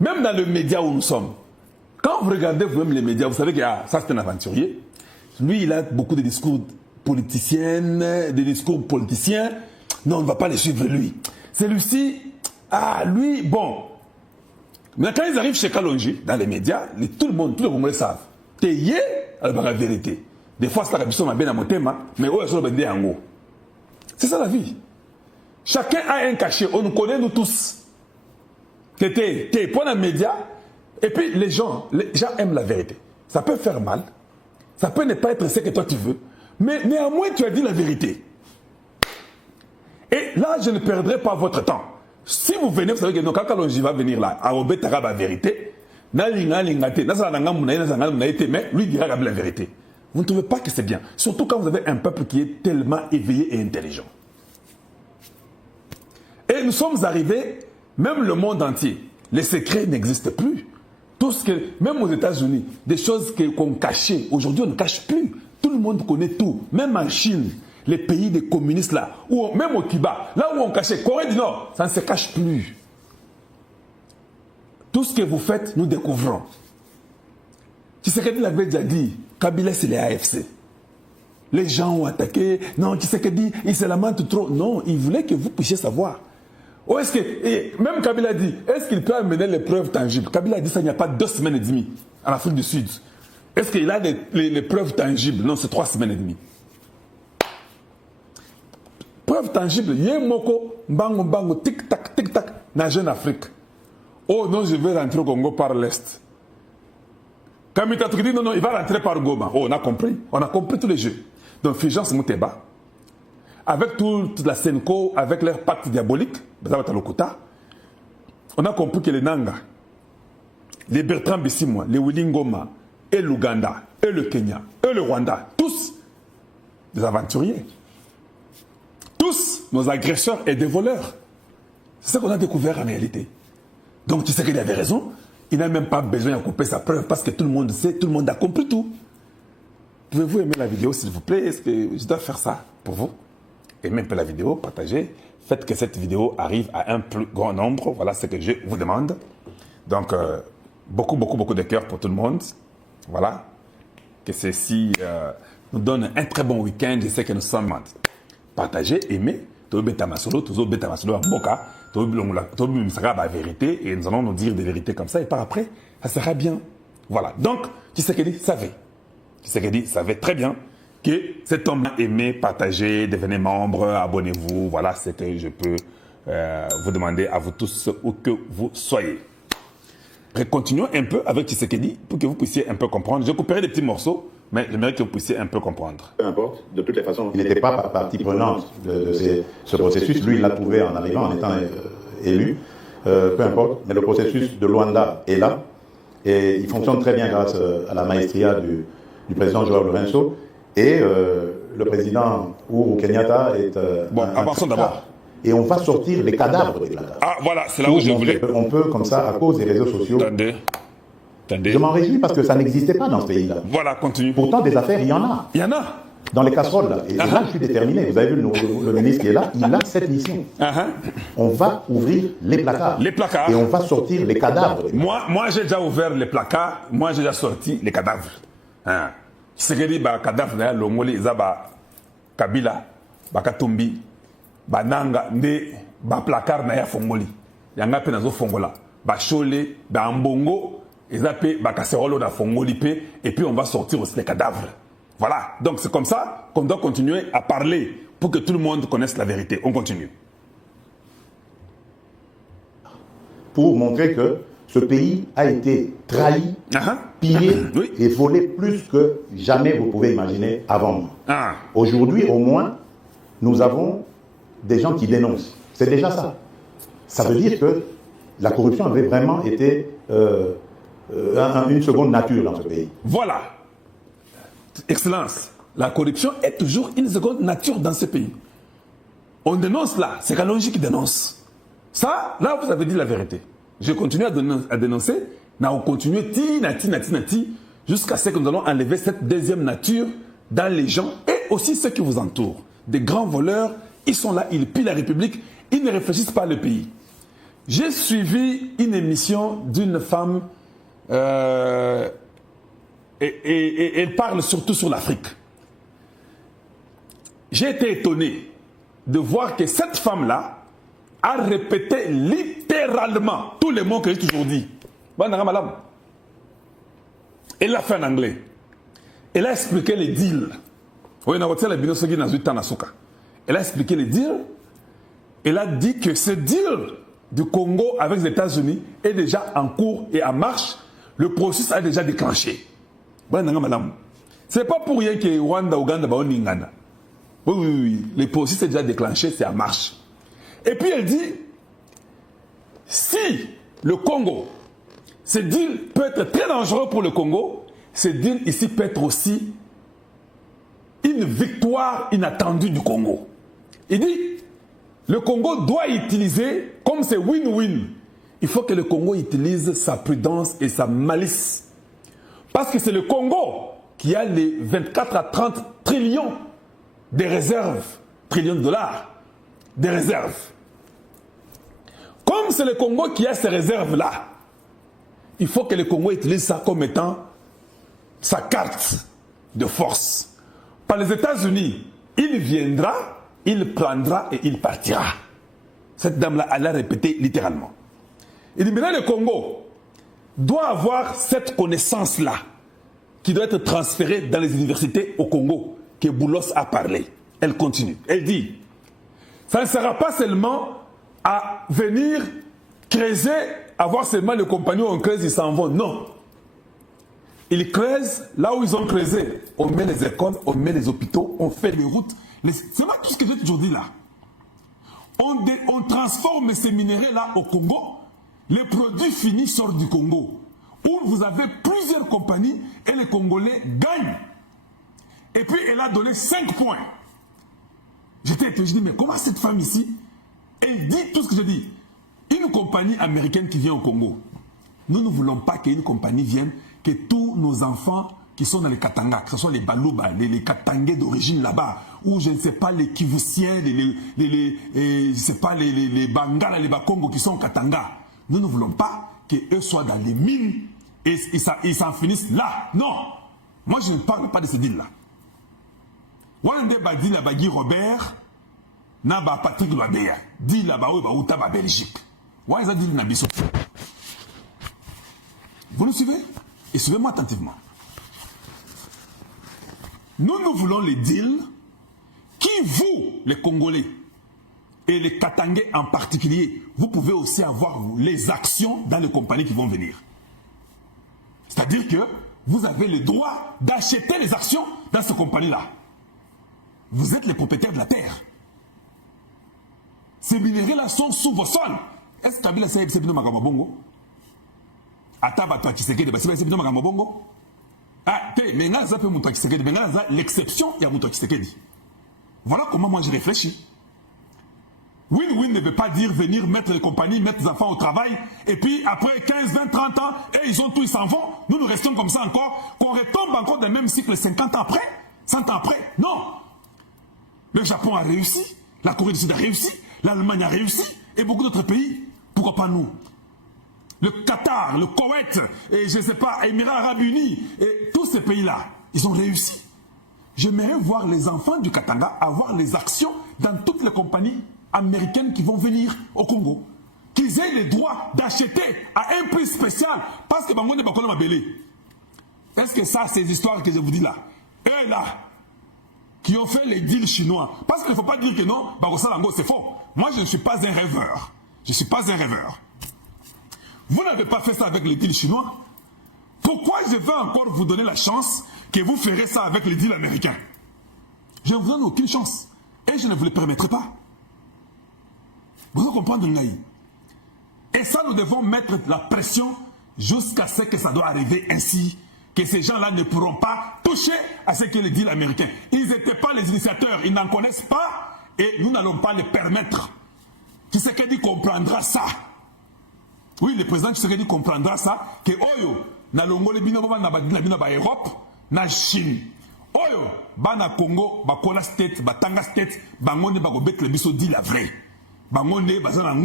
Même dans le média où nous sommes, quand vous regardez vous-même les médias, vous savez que ça c'est un aventurier. Lui, il a beaucoup de discours politiciens, des discours politiciens. Non, on ne va pas les suivre lui. Celui-ci, lui, bon. Mais quand ils arrivent chez Kalonji, dans les médias, tout le monde, tous les Congolais savent. T'es yé, alors la vérité. Des fois, c'est la question bien à mon thème, mais où est-ce que en haut? C'est ça la vie. Chacun a un cachet. On nous connaît, nous tous. T'es point dans les médias. Et puis, les gens aiment la vérité. Ça peut faire mal. Ça peut ne pas être ce que toi tu veux. Mais néanmoins, tu as dit la vérité. Et là, je ne perdrai pas votre temps. Si vous venez, vous savez que quand Kalonji va venir là, à Obetara la vérité, mais lui dira la vérité. Vous ne trouvez pas que c'est bien. Surtout quand vous avez un peuple qui est tellement éveillé et intelligent. Et nous sommes arrivés, même le monde entier, les secrets n'existent plus. Tout ce que, même aux États-Unis, des choses qu'on cachait, aujourd'hui on ne cache plus. Tout le monde connaît tout. Même en Chine, les pays des communistes là, même au Cuba, là où on cachait, Corée du Nord, ça ne se cache plus. Tout ce que vous faites, nous découvrons. Tshisekedi l'avait déjà dit, Kabila c'est les AFC. Les gens ont attaqué, non, Tshisekedi, il se lamente trop. Non, il voulait que vous puissiez savoir. Ou est-ce que, même Kabila dit, est-ce qu'il peut amener les preuves tangibles? Kabila dit ça il n'y a pas 2 semaines et demie en Afrique du Sud. Est-ce qu'il a les preuves tangibles? Non, c'est 3 semaines et demie. Preuve tangible, Yemoko, Bango, tic-tac, dans Jeune Afrique. Oh non, je vais rentrer au Congo par l'Est. Kamita dit non, il va rentrer par Goma. Oh, on a compris tous les jeux. Donc, Fulgence Mouteba, avec toute la Senko, avec leur pacte diabolique, on a compris que les Nanga, les Bertrand Bissimois, les Willingoma, et l'Ouganda, et le Kenya, et le Rwanda, tous des aventuriers. Tous nos agresseurs et des voleurs. C'est ça qu'on a découvert en réalité. Donc tu sais qu'il avait raison. Il n'a même pas besoin de couper sa preuve parce que tout le monde sait, tout le monde a compris tout. Pouvez-vous aimer la vidéo s'il vous plaît? Est-ce que je dois faire ça pour vous? Aimez un peu la vidéo, partagez. Faites que cette vidéo arrive à un plus grand nombre. Voilà ce que je vous demande. Donc beaucoup de cœur pour tout le monde. Voilà. Que ceci nous donne un très bon week-end. Je sais que nous sommes... Partagez, aimez, tout bêta masolo, tout bêta masolo en boca, tout sera la vérité et nous allons nous dire des vérités comme ça et par après, ça sera bien. Voilà. Donc, Tshisekedi savait très bien que cet homme aimé, partagez, devenez membre, abonnez-vous. Voilà ce que je peux vous demander à vous tous où que vous soyez. Continuons un peu avec Tshisekedi pour que vous puissiez un peu comprendre. Je couperai des petits morceaux. Mais j'aimerais que vous puissiez un peu comprendre. Peu importe, de toutes les façons, il n'était pas partie prenante de ce processus. Lui, il l'a trouvé en arrivant, en étant élu. Peu importe, mais le processus de Luanda est là. Et il fonctionne très bien grâce à la maestria du président Joao Lourenço. Et le président Uhuru Kenyatta est... bon, avançons d'abord. Et on va sortir les cadavres des cadavres. Ah, voilà, c'est là où je voulais. On peut, comme ça, à cause des réseaux sociaux... Attendez. Je m'en réjouis parce que ça n'existait pas dans ce pays-là. Voilà, continue. Pourtant, des affaires, il y en a. Il y en a. Dans les casseroles, là. Et là, je suis déterminé. Vous avez vu le ministre qui est là, il a cette mission. On va ouvrir les placards. Les placards. Et on va sortir les cadavres. Moi j'ai déjà ouvert les placards. Moi, j'ai déjà sorti les cadavres. C'est que dit, cadavre, le Moli, Zaba, Kabila, Katumbi, Nanga, placard, Naya Fongoli. Yanga Penazo Fongola. Chole, Mbongo. Et puis on va sortir aussi les cadavres. Voilà. Donc c'est comme ça qu'on doit continuer à parler pour que tout le monde connaisse la vérité. On continue. Pour montrer que ce pays a été trahi, pillé et volé plus que jamais vous pouvez imaginer avant. Aujourd'hui, au moins, nous avons des gens qui dénoncent. C'est déjà ça. Ça veut dire que la corruption avait vraiment été... une seconde nature dans ce pays. Voilà. Excellence. La corruption est toujours une seconde nature dans ce pays. On dénonce là. C'est Kalonji qui dénonce. Ça, là, vous avez dit la vérité. Je continue à dénoncer. On continue jusqu'à ce que nous allons enlever cette deuxième nature dans les gens et aussi ceux qui vous entourent. Des grands voleurs, ils sont là, ils pillent la République, ils ne réfléchissent pas le pays. J'ai suivi une émission d'une femme et elle parle surtout sur l'Afrique. J'ai été étonné de voir que cette femme-là a répété littéralement tous les mots que j'ai toujours dit. Elle l'a fait en anglais. Elle a expliqué les deals. Elle a expliqué les deals. Elle a dit que ce deal du Congo avec les États-Unis est déjà en cours et en marche. Le processus a déjà déclenché. Ce n'est pas pour rien que Rwanda, Ouganda, Baoningana. Oui, le processus est déjà déclenché, c'est en marche. Et puis elle dit, si le Congo, ce deal peut être très dangereux pour le Congo, ce deal ici peut être aussi une victoire inattendue du Congo. Il dit, le Congo doit utiliser, comme c'est win-win, il faut que le Congo utilise sa prudence et sa malice. Parce que c'est le Congo qui a les 24 à 30 trillions de réserves, trillions de dollars, de réserves. Comme c'est le Congo qui a ces réserves-là, il faut que le Congo utilise ça comme étant sa carte de force. Par les États-Unis, il viendra, il prendra et il partira. Cette dame-là, elle l'a répété littéralement. Il dit maintenant le Congo doit avoir cette connaissance-là qui doit être transférée dans les universités au Congo, que Boulos a parlé. Elle continue. Elle dit, ça ne sera pas seulement à venir creuser, avoir seulement les compagnons, on creuse, ils s'en vont. Non. Ils creusent là où ils ont creusé. On met les écoles, on met les hôpitaux, on fait les routes. C'est pas tout ce que j'ai toujours dit là. On transforme ces minéraux-là au Congo. Les produits finis sortent du Congo. Où vous avez plusieurs compagnies et les Congolais gagnent. Et puis elle a donné 5 points. J'étais étonné, je dis, mais comment cette femme ici, elle dit tout ce que je dis. Une compagnie américaine qui vient au Congo. Nous ne voulons pas qu'une compagnie vienne, que tous nos enfants qui sont dans les Katanga, que ce soit les Balouba, les Katangais d'origine là-bas, ou je ne sais pas les Kivusiens, je sais pas les Bangala, les Bakongo qui sont au Katanga. Nous ne voulons pas qu'eux soient dans les mines et ils s'en finissent là. Non. Moi, je ne parle pas de ce deal-là. Wande Badi la Bagi Robert, Naba Patrick Loadea, dit là-bas où Baouta ba Belgique. Wanda dit Nabiso. Vous nous suivez? Et suivez-moi attentivement. Nous voulons les deals qui, vous, les Congolais, et les Katangais en particulier, vous pouvez aussi avoir les actions dans les compagnies qui vont venir. C'est-à-dire que vous avez le droit d'acheter les actions dans ces compagnies-là. Vous êtes les propriétaires de la terre. Ces minéraux-là sont sous vos sols. Est-ce que Kabila Saïb c'est bien Magamabongo? Ataba toi qui sais que c'est bien Magamabongo? Ah, mais là, ça peut Moutoua Kisekedi. Mais là, l'exception, il y a Moutoua Kisekedi. Voilà comment moi je réfléchis. Win-win ne veut pas dire venir mettre les compagnies, mettre les enfants au travail, et puis après 15, 20, 30 ans, et ils ont tout, ils s'en vont. Nous restons comme ça encore, qu'on retombe encore dans le même cycle 50 ans après, 100 ans après. Non. Le Japon a réussi, la Corée du Sud a réussi, l'Allemagne a réussi, et beaucoup d'autres pays. Pourquoi pas nous? Le Qatar, le Koweït, et je ne sais pas, Émirats Arabes Unis, et tous ces pays-là, ils ont réussi. J'aimerais voir les enfants du Katanga avoir les actions dans toutes les compagnies américaines qui vont venir au Congo. Qu'ils aient le droit d'acheter à un prix spécial, parce que Bango n'est pas comme Mabélé. Est-ce que ça, ces histoires que je vous dis là, eux là, qui ont fait les deals chinois, parce qu'il ne faut pas dire que non, Bagosalango c'est faux. Moi je ne suis pas un rêveur. Je ne suis pas un rêveur. Vous n'avez pas fait ça avec les deals chinois. Pourquoi je vais encore vous donner la chance que vous ferez ça avec les deals américains? Je ne vous donne aucune chance. Et je ne vous le permettrai pas. Vous allez comprendre, Ngaï. Et ça, nous devons mettre la pression jusqu'à ce que ça doit arriver ainsi, que ces gens-là ne pourront pas toucher à ce que les deals américains. Ils n'étaient pas les initiateurs, ils n'en connaissent pas, et nous n'allons pas les permettre. Tshisekedi comprendra ça. Oui, le président Tshisekedi comprendra ça, que Oyo, na Longole bino ba Europe, na Chine. Oyo, ba na Congo, ba Kola State, ba Tanga State, ba ngone ba go betle biso dit la vraie. Ba ngone ba